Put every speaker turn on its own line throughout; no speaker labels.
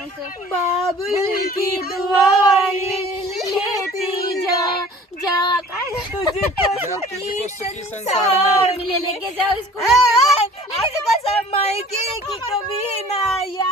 बाबुल की दुआएं लेती जा जा काय तुझे संसार में लेके जाओ इसको आज कैसा मायके की कभी ना या.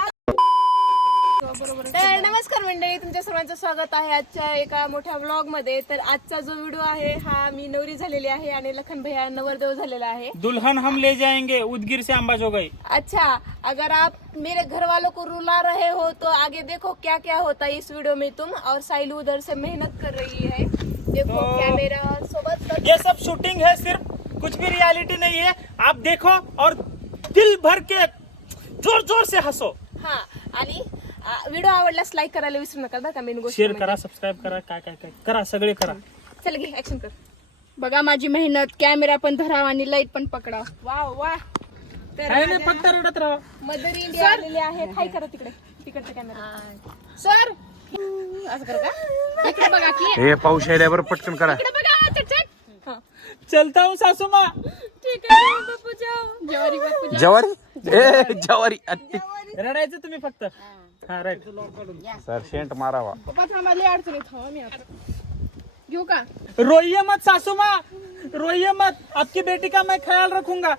तर नमस्कार मंडळी, तुमच्या सर्वांचं स्वागत आहे आजच्या एका मोठ्या व्लॉग मध्ये. तर आजचा जो व्हिडिओ आहे हा मी नवरी झालेली आहे आणि लखन भैया नवरदेव झालेला है.
दुल्हन हम ले जाएंगे उदगीर से अंबाजोगाई.
अच्छा, अगर आप मेरे घर वालों को रुला रहे हो तो आगे देखो क्या क्या होता है इस वीडियो में तुम. और साइलू उधर से मेहनत कर रही है, देखो
तो
कैमरा सोबत.
ये सब शूटिंग है, सिर्फ कुछ भी रियलिटी नहीं है. आप देखो और दिल भर के जोर जोर से हंसो.
हा, आणि व्हिडिओ आवडल्यास लाईक करायला विसरू नका बरं का. मेन गोष्ट
शेअर करा, सबस्क्राईब करा, काय काय काय करा, सगळे करा.
चल घे ऍक्शन कर. बघा माझी मेहनत, कॅमेरा पण धरावा आणि लाईट पण पकडा. वा वा. तर
काय नाही, फक्त रडत राहा.
मदर इंडिया आलेली आहे. हाय करा तिकडे, तिकडचा कॅमेरा. सर असं कर का, इकडे बघा की,
हे पाऊस यायल्यावर पटकन करा.
इकडे बघा चटचट. हा
चलता हूँ सासू माँ.
ठीक आहे बापू जाओ. जवारी बापू जाओ.
जवारी ए जवारी
रडायचं तुम्ही फक्त. हा राईट.
Sir shunt मारावा.
पप्पा थांबा, लय अडचणीत थांबा मी आता. घेऊ का?
रोइए मत सासू माँ, रोइए मत. आपकी बेटी का मैं ख्याल रखूंगा.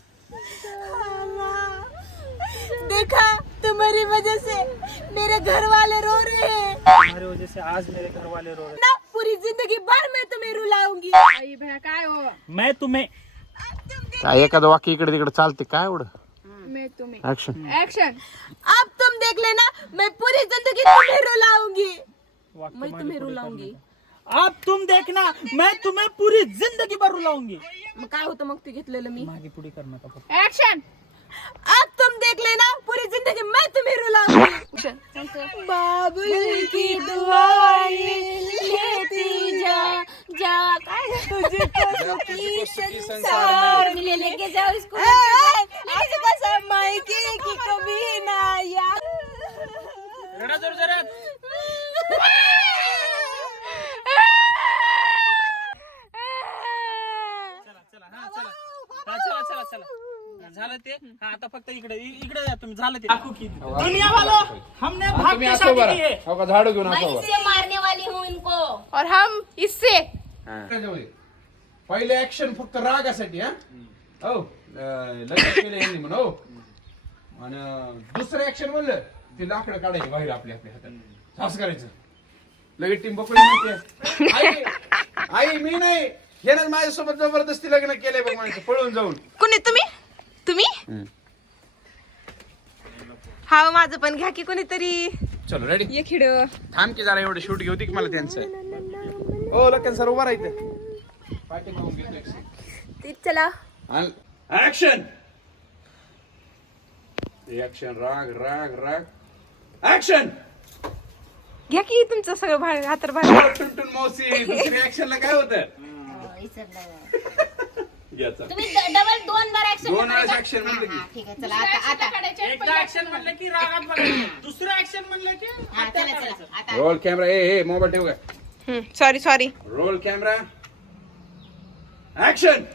देखा, तुम्हारी वजह से मेरे घर वाले रो रहे हैं.
तुम्हारी वजह से आज मेरे घर वाले रो रहे.
ना पूरी जिंदगी भर मैं तुम्हें रुलाऊंगी. आई भैया काय हो,
मैं तुम्हें
काय एखादं वाक्य इकडे तिकडे चालते काय एवढं.
मैं तुम्हें
ऍक्शन
एक्शन. अब तुम देख लेना, मैं पूरी जिंदगी तुम्हें रुलाऊंगी.
वाक्य
मैं
माझे
तुम्हें
पुढे
रुलाऊंगी.
करण्याचं. अब तुम देखना, मैं तुम्हें पूरी जिंदगी भर रुलाऊंगी.
मग काय होतं मग ते घेतलेलं मी.
मागे पुढे करणार का फक्त.
एक्शन. अब तुम देख लेना, पूरी जिंदगी मैं तुम्हें रुलाऊंगी. बाबुल की दुआएं लेती जा जा काय तुझे संसार में लेके जाओ इसको आज कैसा मायके की कभी ना या.
रडा जोर जोरात. चला चला, हा चला, हा चला चला चला. झालं ते. हा आता फक्त इकडे इकडे या तुम्ही. झालं ते. दुनिया वालों, हमने भाग के शादी की है.
हो झाडू घेऊन
मैं
असं
इससे मारने वाली हूँ इनको, और हम इससे.
पहिले ऍक्शन फक्त रागासाठी. हा हो लग्न केलं यांनी म्हणून. हो आणि दुसरं ऍक्शन म्हणलं ते लाकडं काढायची बाहेर आपल्या आपल्या हातात. असं करायचं. लगेच टीम बकरी म्हणते आई आई मी नाही, हे ना माझ्यासोबत जबरदस्ती लग्न केलंय बघ म्हणायचं पळून जाऊन.
कुणी तुम्ही तुम्ही हा माझं पण घ्या की कोणीतरी.
चलो रेडी.
ये खिड
थांब की जरा एवढं शूट घेऊ की मला त्यांचं. हो लक्कन सर उभा राहायचं. पाठी मागून घेतो एक scene.
तीच चला.
ऍक्शन. ऍक्शन. राग राग राग ऍक्शन.
घ्या की तुमचं सगळं बाहेर हातर बाहेर.
टुनटुन मावशी दुसरी ऍक्शनला काय होतं.
तुम्ही डबल दोन बार ऍक्शन
दोन वेळेस ऍक्शन म्हणलं की
ठीक आहे. चला आता
एकदा ऍक्शन म्हणलं की रागात बघायचं. दुसरं ऍक्शन म्हणलं की
हा, चला चला आता
रोल कॅमेरा. ए मोबाईल ठेव का.
Sorry sorry.
Roll camera action.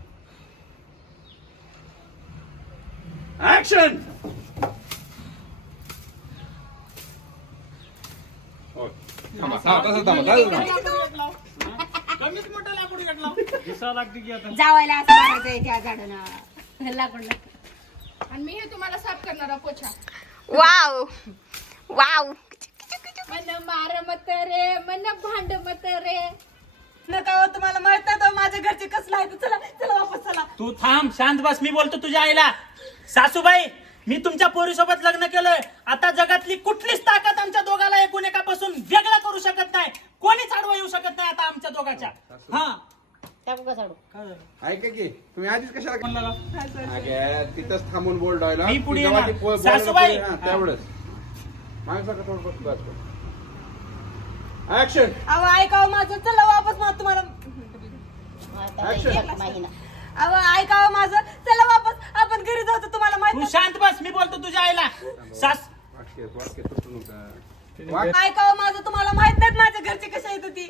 Action.
कमीच मोठा लाकूड घेतला. दिसावं लागते की आता.
जावायला असं मारायचंय त्या झाडानं लाकूड.
आणि मी हे तुम्हाला साफ करणारा पोछा. Wow wow. मन मार मत रे, मन भांड मत रे. नका हो, तुम्हाला माहित आहे तो माझ्या घरचे कसला आहे. चला चला वापस चला.
तू थांब, शांत बस. मी बोलतो तुझ्या आईला. सासूबाई, मी तुमच्या पोरीसोबत लग्न केलंय. आता जगातली कुठलीच ताकद आमच्या दोघाला एकूण एकापासून वेगळा करू शकत नाही. कोणीच आडवा येऊ शकत नाही आता आमच्या दोघाच्या. हा
टाकू का झाडू.
ऐका की तुम्ही आधीच कशाला
म्हणलं
अगं, तिथंच थांबून बोल डायला.
मी पुढे येणार. सासूबाई.
तेवढंच मागे सगळं थोडं बस. ऍक्शन.
अहो ऐकावं माझं. चला वापस मग तुम्हाला.
आता
Action.
एक महिना.
अहो ऐकावं माझं. चला वापस आपण घरी जाऊ. तर तुम्हाला
तू
माहित
शांत बस. मी बोलतो तुझ्या आईला. सास
वाक्य तुटू नका.
ऐकावं माझं. तुम्हाला माहित नाहीत माझ्या घरचे कशा येत होती.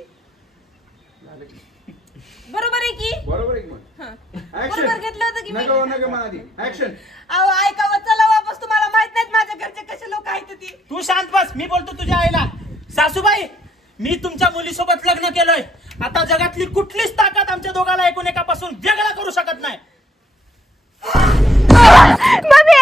बरोबर आहे की.
बरोबर आहे की मग.
बरोबर घेतलं होतं की मी.
नका म्हणा आधी. ऍक्शन.
अहो ऐकावं. चला वापस. तुम्हाला माहित नाहीत माझ्या घरचे घरचे कसे लोक आहेत ती.
तू शांत बस. मी बोलतो तुझ्या आईला. सासूबाई, मी तुमच्या मुलीसोबत लग्न केलंय. आता जगातली कुठलीच ताकद आमच्या दोघाला एकूण एकापासून वेगळा करू शकत नाही.
मम्मी